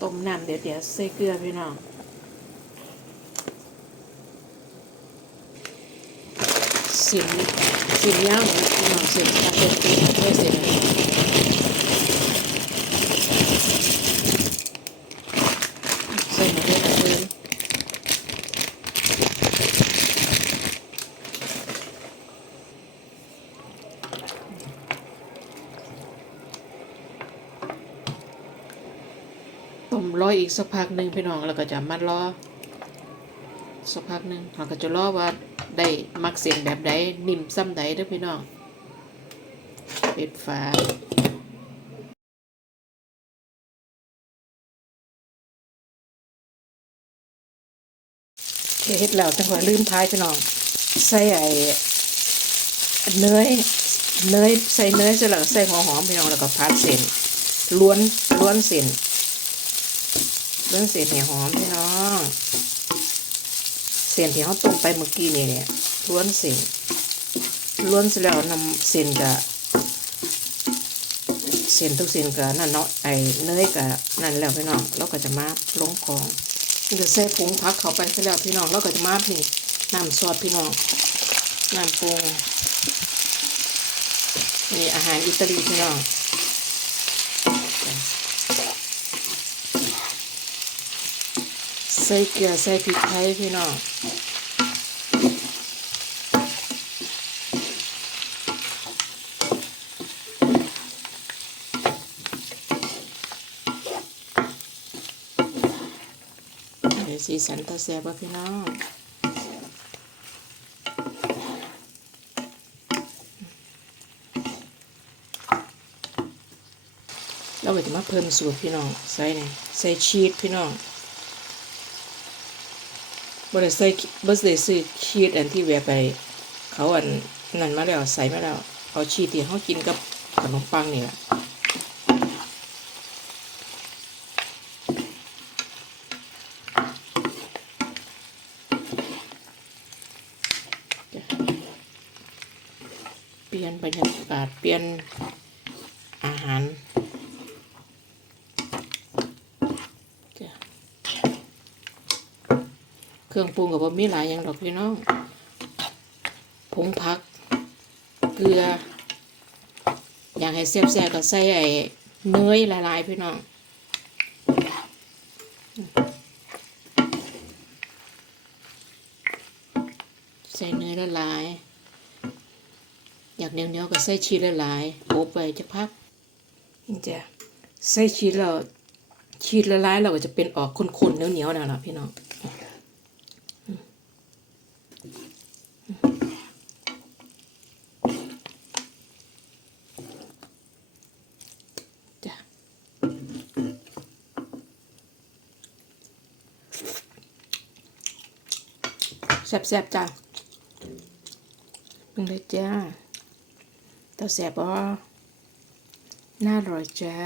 ต้มน้ำเดี๋ยวเดี๋ยวใส่เกลือพี่น้องสิมสิมย่างพี่น้องสิมตะเกียบตีด้วยสินใส่หมดเลยเลย ต้ม รออีกสักพักหนึ่งพี่น้องแล้วก็จะมารอสักพักหนึ่งเราก็จะรอว่าได้มักเสียงแบบใดนิ่มซ้ำใดเด้อพี่น้องปิดฝาเฮ็ดแล้วจังหวะลืมท้ายพี่น้อง ใส่ไอ้เนยเนยใส่เนยเสร็จแล้วใส่หัวหอมพี่น้องแล้วก็พัดเส้นล้วนล้วนเส้น เรื่องเศษเหนียวหอมพี่น้องเศษที่เขาต้มไปเมื่อกี้นี่เนี่ยล้วนเศษล้วนเสร็จแล้วนำเส้นกับเส้นทุกเส้นกับนั่นเนาะไอ้เนยกับนั่นแล้วพี่น้องเราก็จะมาลงของนี่ก็ใส่ผงพักเขาไปเสร็จแล้วพี่น้องเราก็จะมานี่น้ำซอสพี่น้องน้ำปรุงนี่อาหารอิตาลีพี่น้อง ใส่เกลือใส่พริกไทยพี่น้องสีสันตาแซ่บพี่น้องเราก็จะมาเพิ่มสูตรพี่น้อง ใส่เนี่ใส่ชีสพี่น้อง บริใส่บริได้ซื้อชีสอันที่แวะไป เขาอันนั่นมาแล้วใส่มาแล้วเอาชีสที่เขากินกับขนมปังนี่แหละเปลี่ยนบรรยากาศเปลี่ยนอาหารจ้ะ เครื่องปรุงกับผมมีหลายอย่างดอกพี่น้องผงผัก เกลือ อยากให้แซ่บๆก็ใส่ไอ้เนยหลายๆพี่น้องใส่เนยละลายๆอยากเหนียวๆก็ใส่ชีสละลายๆโอบไปจะพักนี่จ้ะใส่ชีสแล้วชีสละลายเราก็จะเป็นออกข้นๆเหนียวๆนะล่ะพี่น้อง แซ่บๆจ้ามึงเลยจ้าเต้าแซ่บบ่น่าอร่อยจ้า